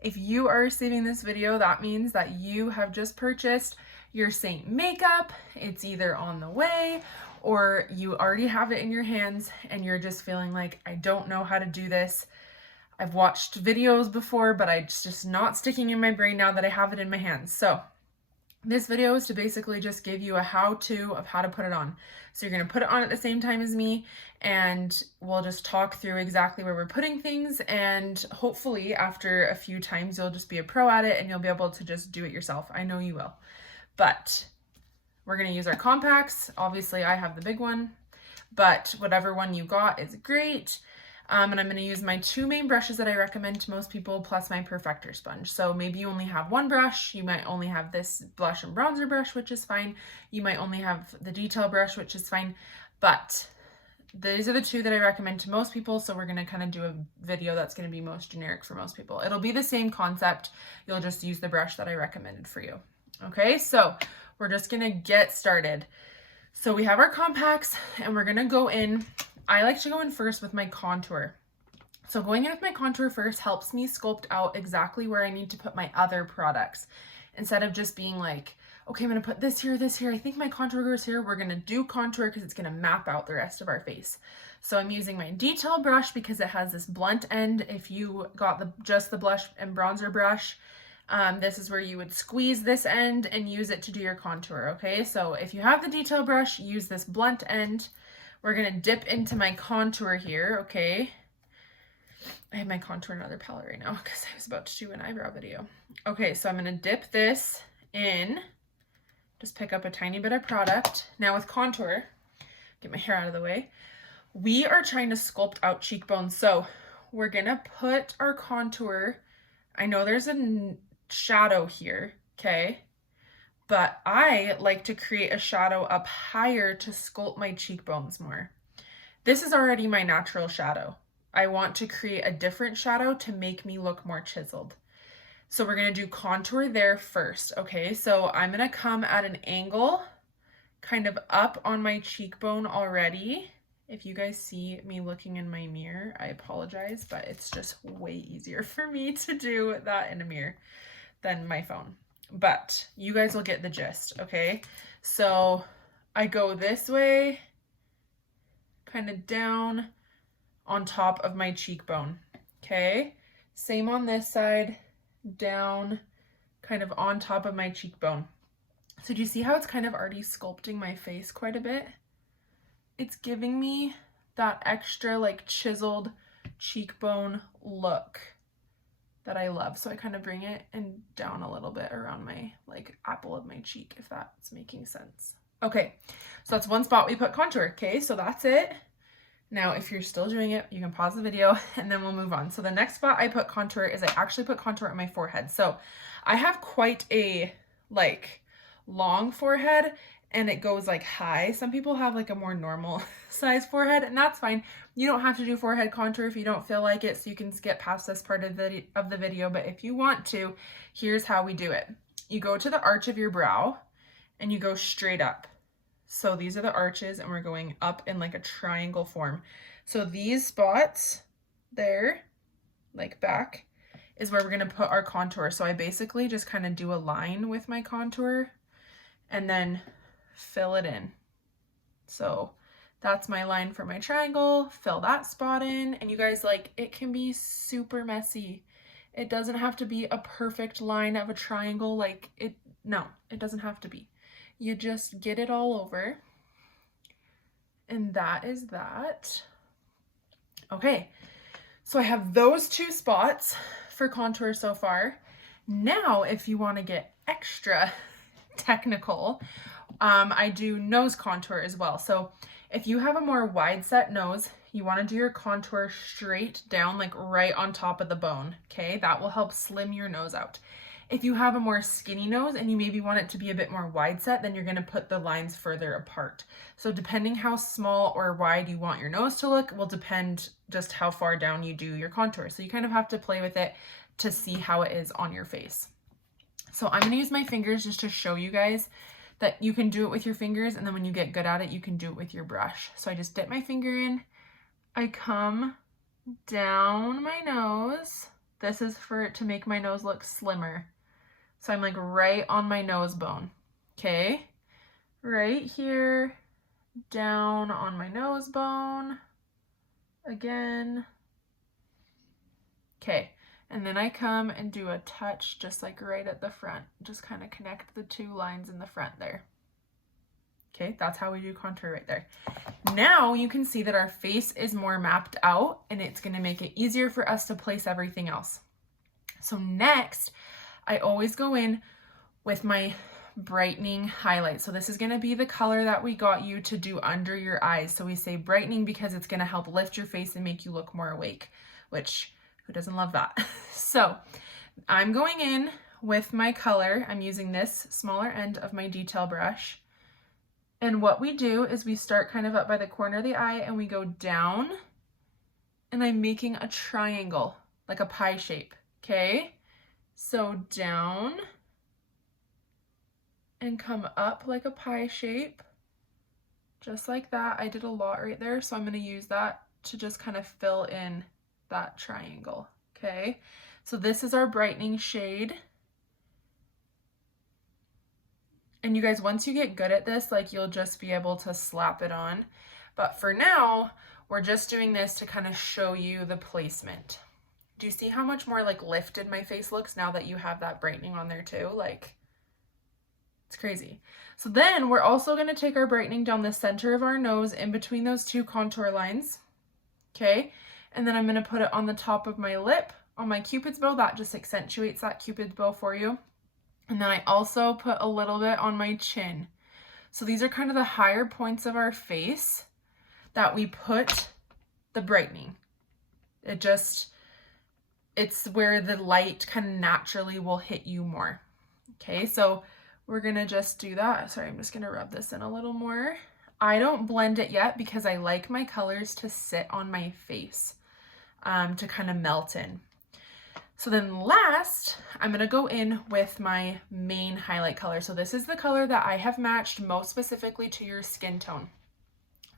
If you are receiving this video, that means that you have just purchased your Seint makeup. It's either on the way or you already have it in your hands and you're just feeling like, I don't know how to do this. I've watched videos before, but it's just not sticking in my brain now that I have it in my hands. So this video is to basically just give you a how-to of how to put it on. So you're going to put it on at the same time as me, and we'll just talk through exactly where we're putting things, and hopefully after a few times you'll just be a pro at it and you'll be able to just do it yourself. I know you will. But we're going to use our compacts. Obviously I have the big one, but whatever one you got is great. And I'm going to use my two main brushes that I recommend to most people, plus my perfector sponge. So maybe you only have one brush. You might only have this blush and bronzer brush, which is fine. You might only have the detail brush, which is fine. But these are the two that I recommend to most people. So we're going to kind of do a video that's going to be most generic for most people. It'll be the same concept. You'll just use the brush that I recommended for you. Okay, so we're just going to get started. So we have our compacts and we're going to go in. I like to go in first with my contour. So going in with my contour first helps me sculpt out exactly where I need to put my other products. Instead of just being like, okay, I'm going to put this here, I think my contour goes here. We're going to do contour because it's going to map out the rest of our face. So I'm using my detail brush because it has this blunt end. If you got just the blush and bronzer brush, this is where you would squeeze this end and use it to do your contour, okay? So if you have the detail brush, use this blunt end. We're going to dip into my contour here, okay? I have my contour in another palette right now because I was about to do an eyebrow video. Okay, so I'm going to dip this in. Just pick up a tiny bit of product. Now with contour, get my hair out of the way, we are trying to sculpt out cheekbones. So we're going to put our contour, I know there's a shadow here, okay? But I like to create a shadow up higher to sculpt my cheekbones more. This is already my natural shadow. I want to create a different shadow to make me look more chiseled. So we're going to do contour there first, okay? So I'm going to come at an angle kind of up on my cheekbone already. If you guys see me looking in my mirror, I apologize, but it's just way easier for me to do that in a mirror than my phone. But you guys will get the gist, okay? So I go this way, kind of down on top of my cheekbone, okay? Same on this side, down, kind of on top of my cheekbone. So do you see how it's kind of already sculpting my face quite a bit? It's giving me that extra like chiseled cheekbone look that I love. So I kind of bring it and down a little bit around my like apple of my cheek, if that's making sense. Okay, so that's one spot we put contour. Okay, so that's it. Now, if you're still doing it, you can pause the video and then we'll move on. So the next spot I put contour is I actually put contour on my forehead. So I have quite a like long forehead and it goes like high. Some people have like a more normal size forehead and that's fine. You don't have to do forehead contour if you don't feel like it, so you can skip past this part of the video. But if you want to, here's how we do it. You go to the arch of your brow and you go straight up. So these are the arches and we're going up in like a triangle form. So these spots there, like back, is where we're gonna put our contour. So I basically just kind of do a line with my contour and then fill it in. So that's my line for my triangle, fill that spot in, and you guys, like, it can be super messy. It doesn't have to be a perfect line of a triangle, like no, it doesn't have to be. You just get it all over, and that is that. Okay, so I have those two spots for contour so far. Now, if you want to get extra technical, I do nose contour as well. So if you have a more wide set nose, you want to do your contour straight down, like right on top of the bone, okay? That will help slim your nose out. If you have a more skinny nose and you maybe want it to be a bit more wide set, then you're going to put the lines further apart. So depending how small or wide you want your nose to look will depend just how far down you do your contour. So you kind of have to play with it to see how it is on your face. So I'm going to use my fingers just to show you guys that you can do it with your fingers, and then when you get good at it, you can do it with your brush. So I just dip my finger in, I come down my nose, This is for it to make my nose look slimmer. So I'm like right on my nose bone. Okay, right here, down on my nose bone again. Okay, and then I come and do a touch just like right at the front. Just kind of connect the two lines in the front there. Okay, that's how we do contour right there. Now you can see that our face is more mapped out, and it's going to make it easier for us to place everything else. So next, I always go in with my brightening highlight. So this is going to be the color that we got you to do under your eyes. So we say brightening because it's going to help lift your face and make you look more awake, which who doesn't love that? So I'm going in with my color. I'm using this smaller end of my detail brush. And what we do is we start kind of up by the corner of the eye and we go down, and I'm making a triangle, like a pie shape, okay? So down and come up like a pie shape, just like that. I did a lot right there, so I'm gonna use that to just kind of fill in that triangle, okay? So this is our brightening shade. And you guys, once you get good at this, like you'll just be able to slap it on. But for now, we're just doing this to kind of show you the placement. Do you see how much more like lifted my face looks now that you have that brightening on there too? Like, it's crazy. So then we're also going to take our brightening down the center of our nose in between those two contour lines. Okay. And then I'm going to put it on the top of my lip on my Cupid's bow. That just accentuates that Cupid's bow for you. And then I also put a little bit on my chin. So these are kind of the higher points of our face that we put the brightening. It's where the light kind of naturally will hit you more. Okay, so we're gonna just do that. Sorry, I'm just gonna rub this in a little more. I don't blend it yet because I like my colors to sit on my face, to kind of melt in. So then last, I'm gonna go in with my main highlight color. So this is the color that I have matched most specifically to your skin tone.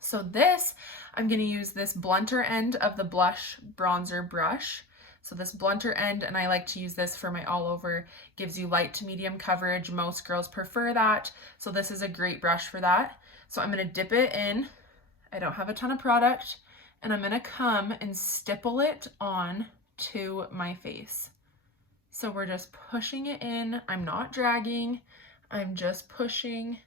So this, I'm gonna use this blunter end of the blush bronzer brush. So this blunter end, and I like to use this for my all over, gives you light to medium coverage. Most girls prefer that. So this is a great brush for that. So I'm gonna dip it in. I don't have a ton of product, and I'm gonna come and stipple it on to my face. So we're just pushing it in. I'm not dragging, I'm just pushing.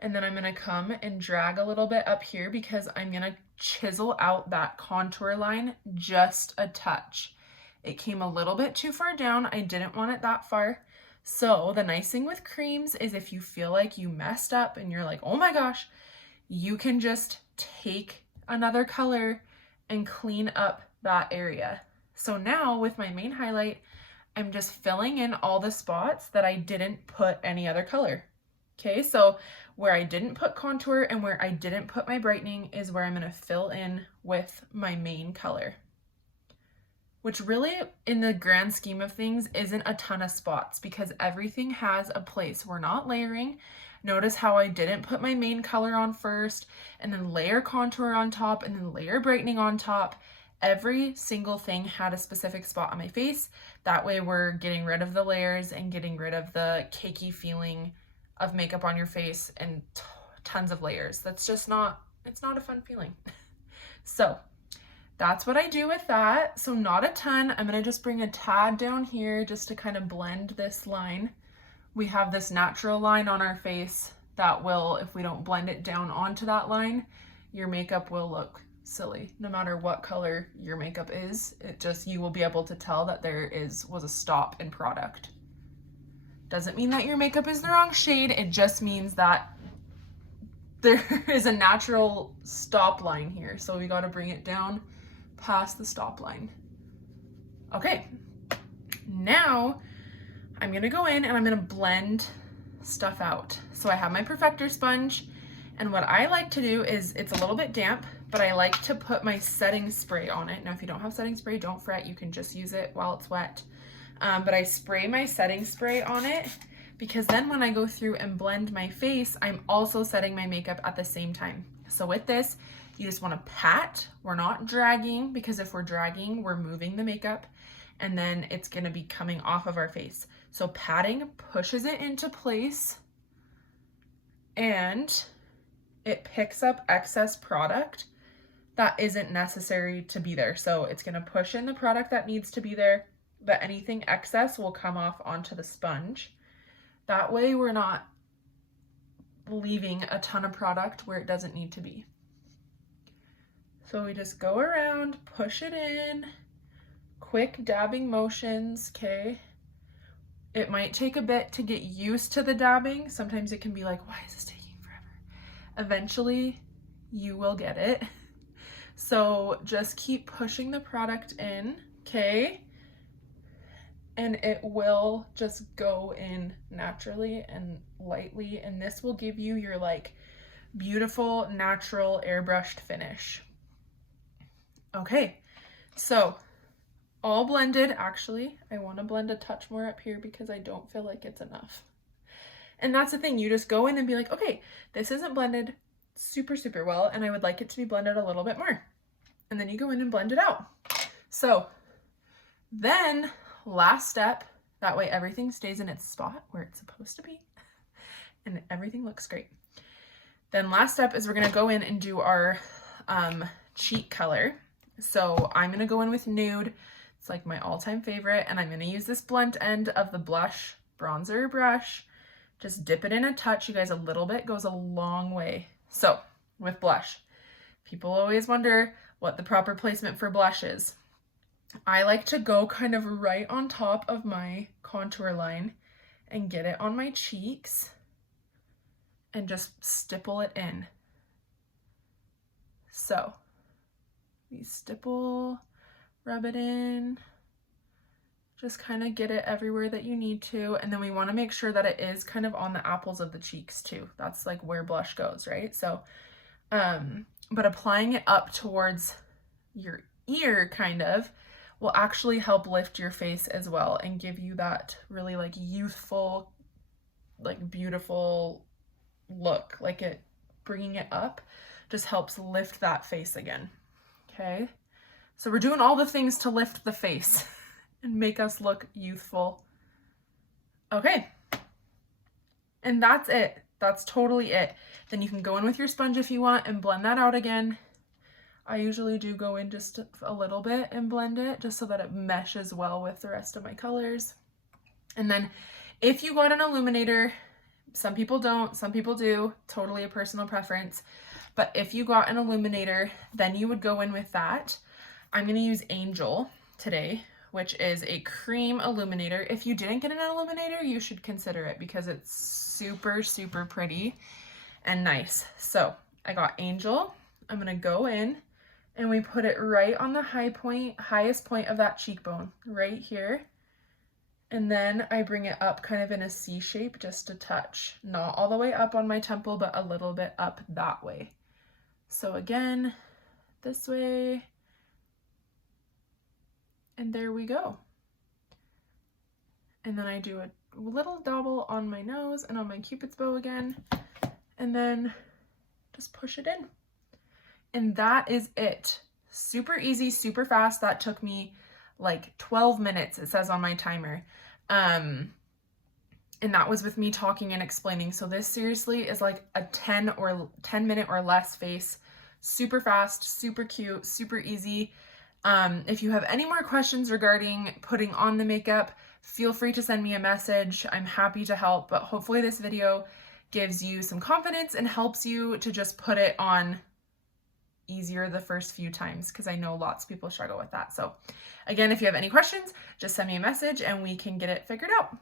And then I'm gonna come and drag a little bit up here because I'm gonna chisel out that contour line just a touch. It came a little bit too far down. I didn't want it that far. So the nice thing with creams is if you feel like you messed up and you're like, oh my gosh, you can just take another color and clean up that area. So now with my main highlight, I'm just filling in all the spots that I didn't put any other color. Okay, so where I didn't put contour and where I didn't put my brightening is where I'm gonna fill in with my main color. Which really, in the grand scheme of things, isn't a ton of spots because everything has a place. We're not layering. Notice how I didn't put my main color on first and then layer contour on top and then layer brightening on top. Every single thing had a specific spot on my face. That way we're getting rid of the layers and getting rid of the cakey feeling of makeup on your face and tons of layers. That's just not, it's not a fun feeling. So that's what I do with that. So not a ton. I'm gonna just bring a tad down here just to kind of blend this line. We have this natural line on our face that will, if we don't blend it down onto that line, your makeup will look silly. No matter what color your makeup is, you will be able to tell that was a stop in product. Doesn't mean that your makeup is the wrong shade. It just means that there is a natural stop line here. So we got to bring it down past the stop line. Okay, now I'm gonna go in and I'm gonna blend stuff out. So I have my perfector sponge, and what I like to do is, it's a little bit damp, but I like to put my setting spray on it. Now, if you don't have setting spray, don't fret, you can just use it while it's wet. But I spray my setting spray on it because then when I go through and blend my face, I'm also setting my makeup at the same time. So with this, you just want to pat. We're not dragging, because if we're dragging, we're moving the makeup. and then it's gonna be coming off of our face. So patting pushes it into place and it picks up excess product that isn't necessary to be there. So it's gonna push in the product that needs to be there, but anything excess will come off onto the sponge. That way we're not leaving a ton of product where it doesn't need to be. So we just go around, push it in, quick dabbing motions, okay? It might take a bit to get used to the dabbing. Sometimes it can be like, why is this taking forever? Eventually, you will get it. So just keep pushing the product in, okay? And it will just go in naturally and lightly, and this will give you your like beautiful natural airbrushed finish. Okay, so all blended. Actually, I want to blend a touch more up here because I don't feel like it's enough. And that's the thing, you just go in and be like, okay, this isn't blended super well, and I would like it to be blended a little bit more. And then you go in and blend it out. So then last step, that way everything stays in its spot where it's supposed to be and everything looks great. Then last step is we're gonna go in and do our cheek color. So I'm gonna go in with Nude. It's like my all-time favorite, and I'm gonna use this blunt end of the blush bronzer brush. Just dip it in a touch. You guys, a little bit goes a long way. So with blush, people always wonder what the proper placement for blush is. I like to go kind of right on top of my contour line and get it on my cheeks and just stipple it in. So we stipple, rub it in, just kind of get it everywhere that you need to. And then we want to make sure that it is kind of on the apples of the cheeks too. That's like where blush goes, right? So, but applying it up towards your ear kind of will actually help lift your face as well and give you that really like youthful, like beautiful look. Like it, bringing it up just helps lift that face again. Okay, so we're doing all the things to lift the face and make us look youthful. Okay, and that's it. That's totally it. Then you can go in with your sponge if you want and blend that out again. I usually do go in just a little bit and blend it just so that it meshes well with the rest of my colors. And then if you got an illuminator, some people don't, some people do, totally a personal preference. But if you got an illuminator, then you would go in with that. I'm gonna use Angel today, which is a cream illuminator. If you didn't get an illuminator, you should consider it because it's super pretty and nice. So I got Angel. I'm gonna go in and we put it right on the highest point of that cheekbone, right here. And then I bring it up kind of in a C shape, just a touch. Not all the way up on my temple, but a little bit up that way. So again, this way. And there we go. And then I do a little double on my nose and on my Cupid's bow again. And then just push it in. And that is it. Super easy, super fast. That took me like 12 minutes, it says on my timer. And that was with me talking and explaining. So this seriously is like a 10 minute or less face. Super fast, super cute, super easy. If you have any more questions regarding putting on the makeup, feel free to send me a message. I'm happy to help, but hopefully this video gives you some confidence and helps you to just put it on easier the first few times, because I know lots of people struggle with that. So again, if you have any questions, just send me a message and we can get it figured out.